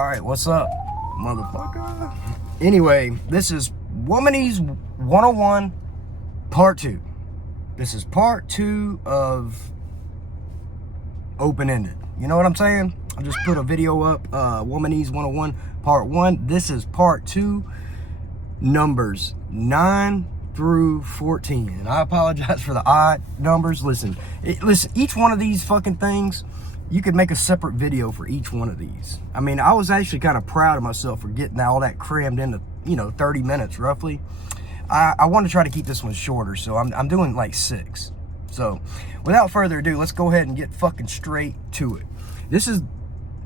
Alright, what's up, motherfucker? Anyway, this is Womanese 101 Part 2. This is Part 2 of Open-Ended. You know what I'm saying? I just put a video up, Womanese 101 Part 1. This is Part 2, numbers 9 through 14. And I apologize for the odd numbers. Listen, each one of these fucking things, you could make a separate video for each one of these. I mean, I was actually kind of proud of myself for getting all that crammed into, 30 minutes roughly. I want to try to keep this one shorter, so I'm doing like 6. So without further ado, let's go ahead and get fucking straight to it. This is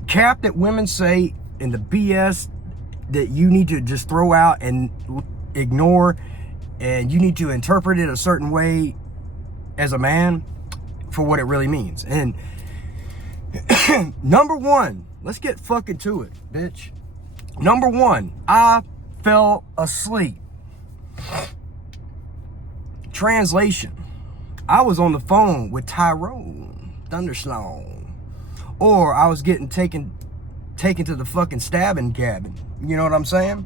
crap that women say in the BS that you need to just throw out and ignore, and you need to interpret it a certain way as a man for what it really means. And number one, let's get fucking to it, bitch. Number one, I fell asleep. Translation: I was on the phone with Tyrone Thunderstorm, or I was getting taken to the fucking stabbing cabin. You know what I'm saying?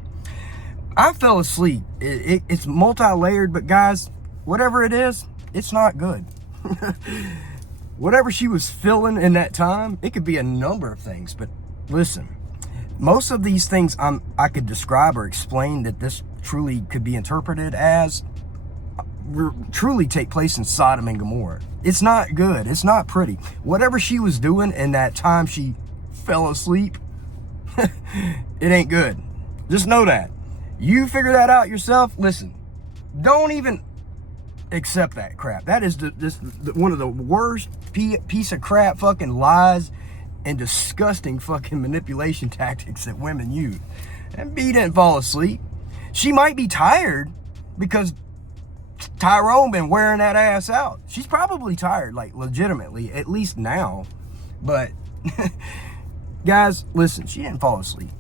I fell asleep. It's multi-layered, but guys, whatever it is, it's not good. Whatever she was feeling in that time, it could be a number of things. But listen, most of these things I could describe or explain that this truly could be interpreted as truly take place in Sodom and Gomorrah. It's not good. It's not pretty. Whatever she was doing in that time she fell asleep, it ain't good. Just know that. You figure that out yourself. Listen, don't even accept that crap. That is one of the worst piece of crap fucking lies and disgusting fucking manipulation tactics that women use. And B didn't fall asleep. She might be tired because Tyrone been wearing that ass out. She's probably tired, like legitimately, at least now. But guys, listen, she didn't fall asleep,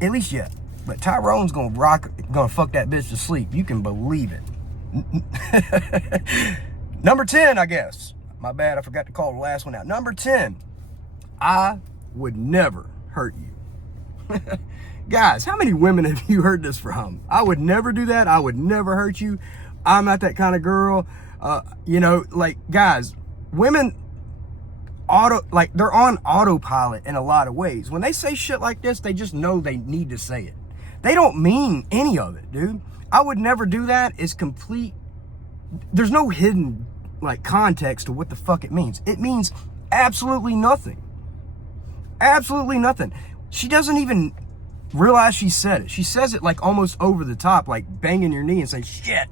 at least yet. But Tyrone's gonna fuck that bitch to sleep. You can believe it. Number 10, I guess. My bad, I forgot to call the last one out. Number 10, I would never hurt you. Guys, how many women have you heard this from? I would never do that. I would never hurt you. I'm not that kind of girl. Guys, women they're on autopilot in a lot of ways. When they say shit like this, they just know they need to say it. They don't mean any of it, dude. I would never do that. It's complete. There's no hidden context to what the fuck it means. It means absolutely nothing. Absolutely nothing. She doesn't even realize she said it. She says it almost over the top, like banging your knee and saying, shit.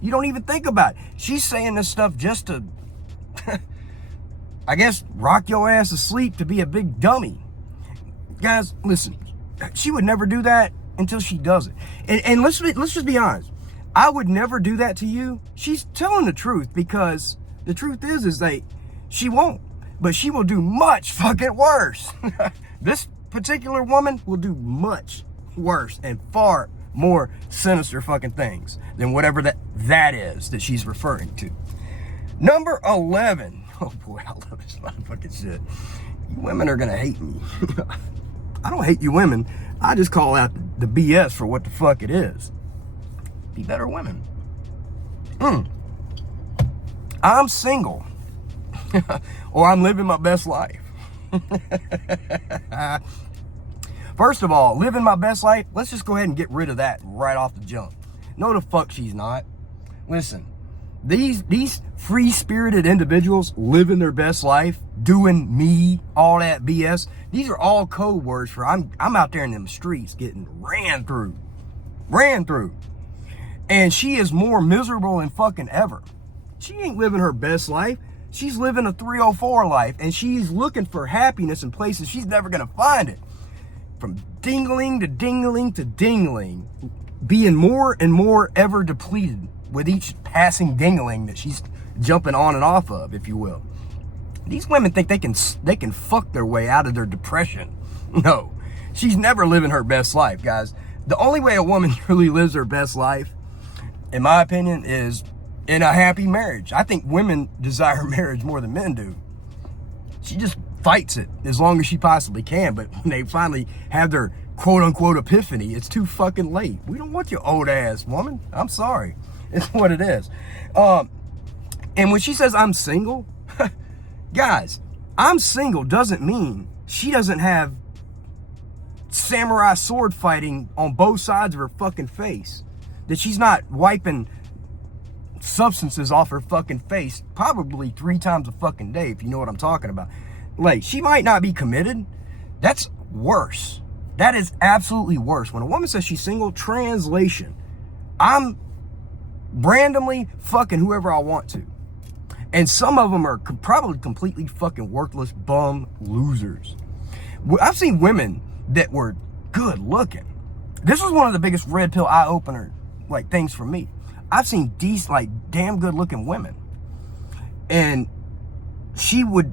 You don't even think about it. She's saying this stuff just to, I guess, rock your ass asleep to be a big dummy. Guys, listen. She would never do that until she does it. And let's just be honest. I would never do that to you. She's telling the truth, because the truth is that she won't. But she will do much fucking worse. This particular woman will do much worse and far more sinister fucking things than whatever that is that she's referring to. Number 11. Oh boy, I love this motherfucking shit. You women are gonna hate me. I don't hate you women. I just call out the BS for what the fuck it is. Be better women. I'm single. Or I'm living my best life. First of all, living my best life, let's just go ahead and get rid of that right off the jump. No, the fuck she's not. Listen, these free-spirited individuals living their best life, doing me, all that BS, these are all code words for I'm out there in them streets getting ran through. And she is more miserable than fucking ever. She ain't living her best life. She's living a 304 life, and she's looking for happiness in places she's never gonna find it. From dingling to dingling to dingling, being more and more ever depleted with each passing dingling that she's jumping on and off of, if you will. These women think they can fuck their way out of their depression. No, she's never living her best life, guys. The only way a woman truly lives her best life, in my opinion, is in a happy marriage. I think women desire marriage more than men do. She just fights it as long as she possibly can. But when they finally have their quote unquote epiphany, it's too fucking late. We don't want your old ass woman. I'm sorry. It's what it is. And when she says I'm single, guys, I'm single doesn't mean she doesn't have samurai sword fighting on both sides of her fucking face. That she's not wiping substances off her fucking face probably 3 times a fucking day, if you know what I'm talking about. Like, she might not be committed. That's worse. That is absolutely worse. When a woman says she's single, translation, I'm randomly fucking whoever I want to. And some of them are probably completely fucking worthless bum losers. I've seen women that were good looking. This was one of the biggest red pill eye opener like things for me. I've seen decent, like damn good looking women, and she would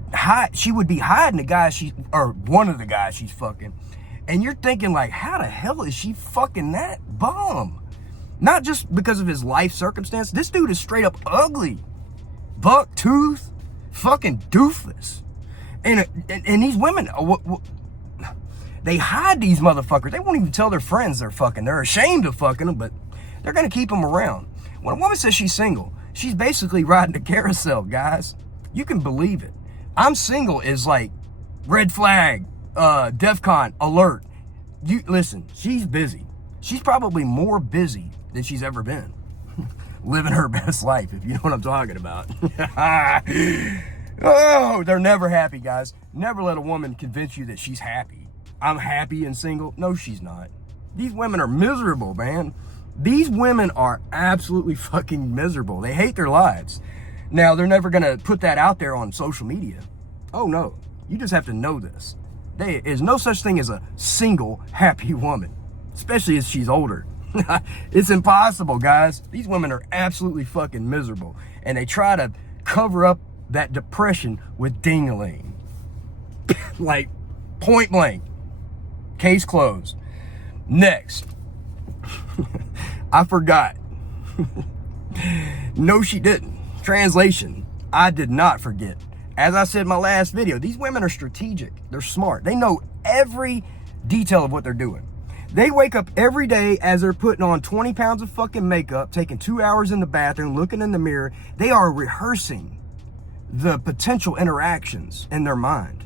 be hiding the guy or one of the guys she's fucking, and you're thinking like, how the hell is she fucking that bum? Not just because of his life circumstance. This dude is straight up ugly, buck tooth, fucking doofus, and these women, they hide these motherfuckers. They won't even tell their friends they're fucking. They're ashamed of fucking them, but they're gonna keep them around. When a woman says she's single, she's basically riding a carousel, guys. You can believe it. I'm single is like red flag, DEFCON alert. You listen, she's busy. She's probably more busy than she's ever been. Living her best life, if you know what I'm talking about. Oh, they're never happy, guys. Never let a woman convince you that she's happy. I'm happy and single. No, she's not. These women are miserable, man. These women are absolutely fucking miserable. They hate their lives. Now, they're never going to put that out there on social media. Oh, no. You just have to know this. There is no such thing as a single happy woman, especially as she's older. It's impossible, guys. These women are absolutely fucking miserable, and they try to cover up that depression with ding-a-ling. Like, point blank. Case closed. Next. I forgot. No, she didn't. Translation, I did not forget. As I said in my last video, these women are strategic. They're smart. They know every detail of what they're doing. They wake up every day as they're putting on 20 pounds of fucking makeup, taking 2 hours in the bathroom, looking in the mirror. They are rehearsing the potential interactions in their mind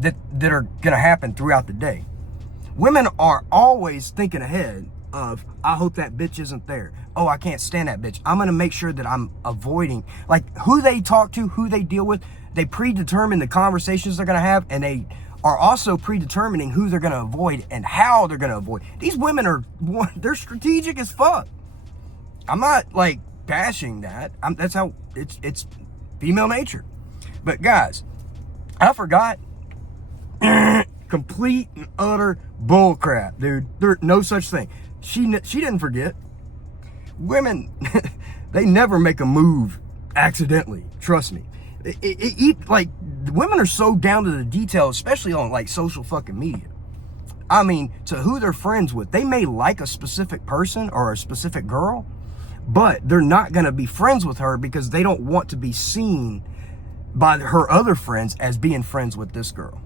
that are going to happen throughout the day. Women are always thinking ahead of, I hope that bitch isn't there. Oh, I can't stand that bitch. I'm going to make sure that I'm avoiding, like, who they talk to, who they deal with. They predetermine the conversations they're going to have, and they are also predetermining who they're going to avoid and how they're going to avoid. These women they're strategic as fuck. I'm not, like, bashing that. That's how it's female nature. But, guys, I forgot. Complete and utter bullcrap, dude. There's no such thing. She didn't forget. Women, they never make a move accidentally. Trust me. Like, women are so down to the detail, especially on like social fucking media. I mean, to who they're friends with. They may like a specific person or a specific girl, but they're not going to be friends with her because they don't want to be seen by her other friends as being friends with this girl.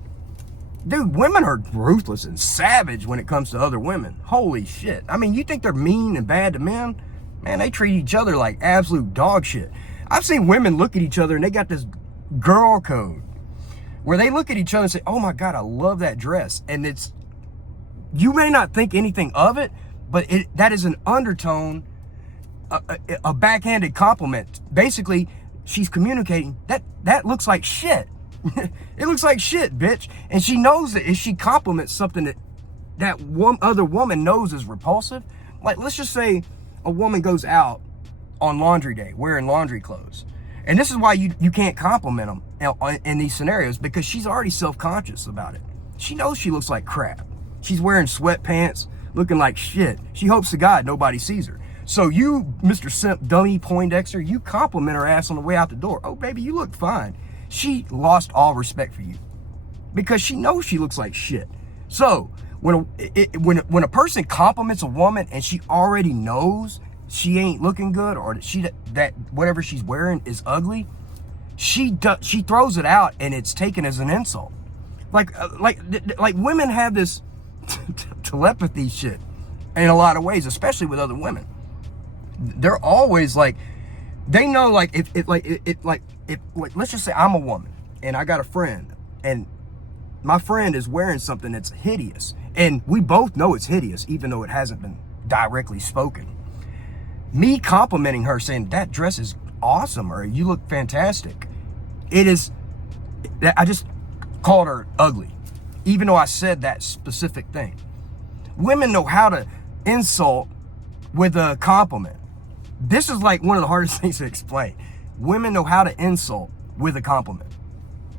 Dude, women are ruthless and savage when it comes to other women. Holy shit. I mean, you think they're mean and bad to men? Man, they treat each other like absolute dog shit. I've seen women look at each other and they got this girl code where they look at each other and say, oh my God, I love that dress. And it's, you may not think anything of it, but that is an undertone, a backhanded compliment. Basically, she's communicating, that looks like shit. It looks like shit, bitch. And she knows that if she compliments something that other woman knows is repulsive, like let's just say a woman goes out on laundry day wearing laundry clothes. And this is why you can't compliment them in these scenarios, because she's already self-conscious about it. She knows she looks like crap. She's wearing sweatpants, looking like shit. She hopes to God nobody sees her. So you, Mr. Simp Dummy Poindexter, you compliment her ass on the way out the door. Oh, baby, you look fine. She lost all respect for you because she knows she looks like shit. So when a person compliments a woman and she already knows she ain't looking good or that whatever she's wearing is ugly, she throws it out and it's taken as an insult. Like women have this telepathy shit in a lot of ways, especially with other women. They're always like, they know, like, if let's just say I'm a woman and I got a friend and my friend is wearing something that's hideous and we both know it's hideous, even though it hasn't been directly spoken. Me complimenting her, saying that dress is awesome or you look fantastic, I just called her ugly, even though I said that specific thing. Women know how to insult with a compliment. This is like one of the hardest things to explain. Women know how to insult with a compliment.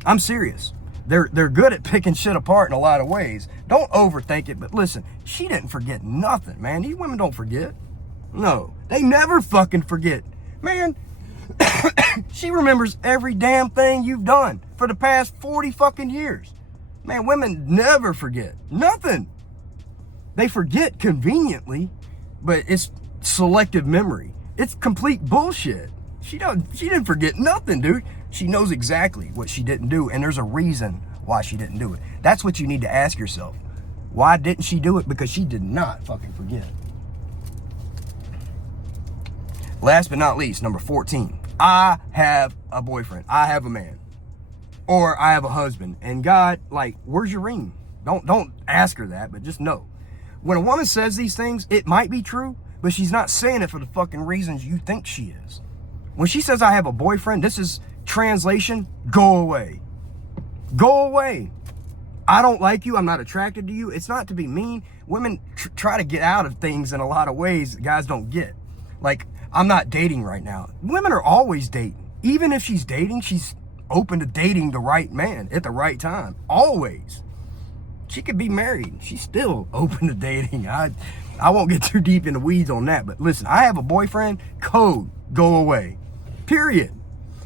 I'm serious. They're good at picking shit apart in a lot of ways. Don't overthink it, but listen, she didn't forget nothing, man. These women don't forget. No, they never fucking forget. Man, she remembers every damn thing you've done for the past 40 fucking years. Man, women never forget nothing. They forget conveniently, but it's selective memory. It's complete bullshit. She didn't forget nothing, dude. She knows exactly what she didn't do, and there's a reason why she didn't do it. That's what you need to ask yourself. Why didn't she do it? Because she did not fucking forget. Last but not least, number 14. I have a boyfriend. I have a man. Or I have a husband. And God, like, where's your ring? Don't ask her that, but just know. When a woman says these things, it might be true, but she's not saying it for the fucking reasons you think she is. When she says I have a boyfriend, this is translation, go away. Go away. I don't like you. I'm not attracted to you. It's not to be mean. Women try to get out of things in a lot of ways guys don't get. Like, I'm not dating right now. Women are always dating. Even if she's dating, she's open to dating the right man at the right time. Always. She could be married. She's still open to dating. I won't get too deep in the weeds on that. But listen, I have a boyfriend. Code. Go away. Period.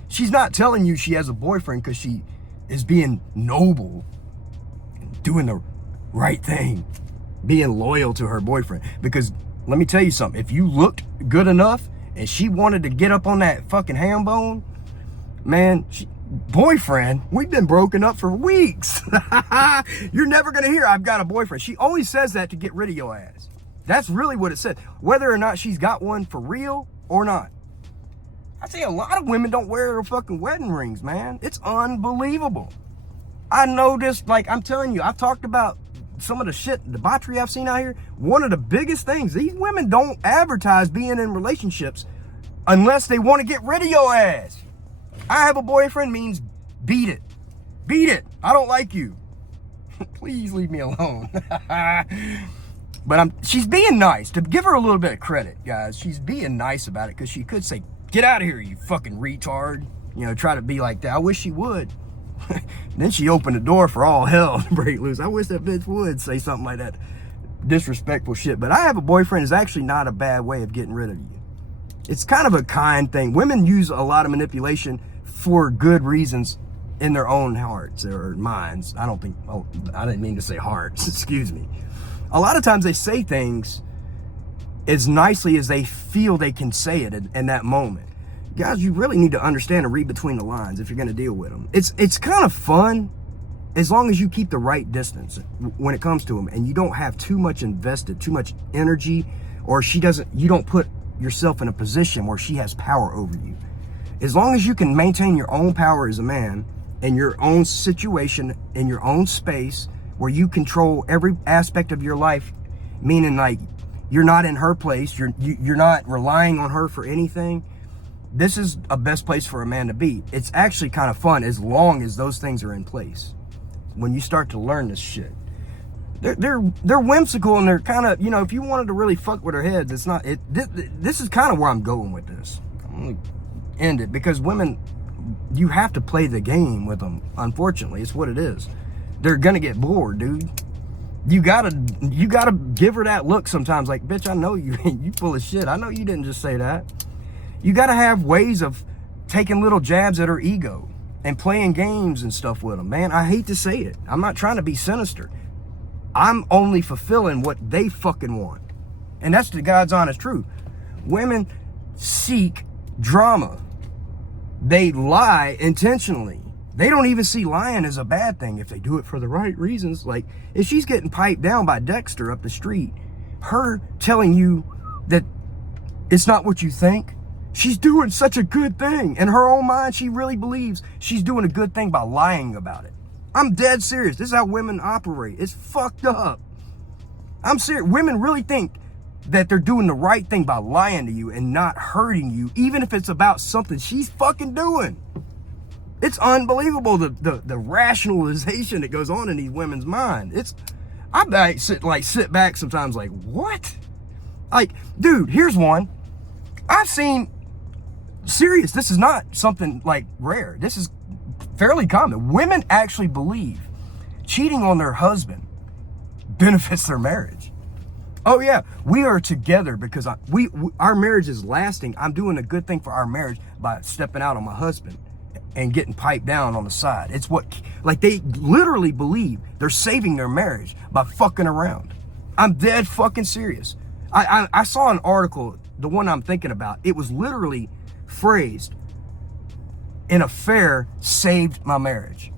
She's not telling you she has a boyfriend because she is being noble, doing the right thing, being loyal to her boyfriend. Because let me tell you something. If you looked good enough and she wanted to get up on that fucking ham bone, man, boyfriend, we've been broken up for weeks. You're never going to hear I've got a boyfriend. She always says that to get rid of your ass. That's really what it said. Whether or not she's got one for real or not. I see a lot of women don't wear their fucking wedding rings, man. It's unbelievable. I know this, like, I'm telling you, I've talked about some of the shit, debauchery I've seen out here. One of the biggest things, these women don't advertise being in relationships unless they want to get rid of your ass. I have a boyfriend means beat it. Beat it. I don't like you. Please leave me alone. But she's being nice. To give her a little bit of credit, guys, she's being nice about it because she could say, get out of here, you fucking retard. You know, try to be like that. I wish she would. Then she opened the door for all hell to break loose. I wish that bitch would say something like that. Disrespectful shit. But I have a boyfriend is actually not a bad way of getting rid of you. It's kind of a kind thing. Women use a lot of manipulation for good reasons in their own hearts or minds. I didn't mean to say hearts. Excuse me. A lot of times they say things as nicely as they feel they can say it in that moment. Guys, you really need to understand and read between the lines if you're going to deal with them. It's kind of fun as long as you keep the right distance when it comes to them and you don't have too much invested, too much energy, or you don't put yourself in a position where she has power over you. As long as you can maintain your own power as a man in your own situation, in your own space, where you control every aspect of your life, meaning like you're not in her place, you're not relying on her for anything. This is a best place for a man to be. It's actually kind of fun as long as those things are in place. When you start to learn this shit, they're whimsical and they're kind of, you know, if you wanted to really fuck with their heads, it's not. This is kind of where I'm going with this. I'm gonna end it because women, you have to play the game with them. Unfortunately, it's what it is. They're gonna get bored, dude. You gotta give her that look sometimes, like, bitch, I know you full of shit. I know you didn't just say that. You gotta have ways of taking little jabs at her ego and playing games and stuff with them, man. I hate to say it. I'm not trying to be sinister. I'm only fulfilling what they fucking want. And that's the God's honest truth. Women seek drama. they lie intentionally. They don't even see lying as a bad thing if they do it for the right reasons. Like, if she's getting piped down by Dexter up the street, her telling you that it's not what you think, she's doing such a good thing. In her own mind, she really believes she's doing a good thing by lying about it. I'm dead serious. This is how women operate. It's fucked up. I'm serious. Women really think that they're doing the right thing by lying to you and not hurting you, even if it's about something she's fucking doing. It's unbelievable, the rationalization that goes on in these women's mind. I sit back sometimes like, what? Like, dude, here's one. I've seen, serious, this is not something like rare. This is fairly common. Women actually believe cheating on their husband benefits their marriage. Oh yeah, we are together because our marriage is lasting. I'm doing a good thing for our marriage by stepping out on my husband and getting piped down on the side. It's what, like, they literally believe they're saving their marriage by fucking around. I'm dead fucking serious. I saw an article, the one I'm thinking about, it was literally phrased, an affair saved my marriage.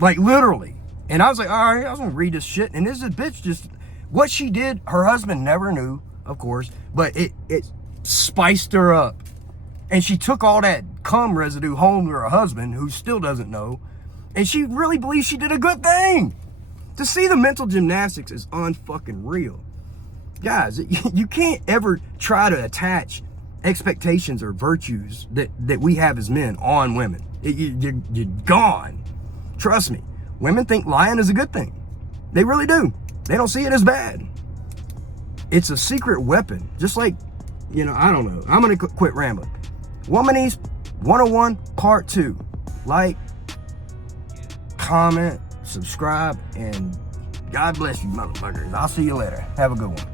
Like, literally. And I was like, all right, I was gonna read this shit. And this bitch just, what she did, her husband never knew, of course, but it spiced her up. And she took all that cum residue home to her husband, who still doesn't know, and she really believes she did a good thing. To see the mental gymnastics is unfucking real. Guys, you can't ever try to attach expectations or virtues that we have as men on women. You're gone. Trust me. Women think lying is a good thing. They really do. They don't see it as bad. It's a secret weapon. Just like, I don't know. I'm going to quit rambling. Womanese 101 Part 2. Like, comment, subscribe, and God bless you, motherfuckers. I'll see you later. Have a good one.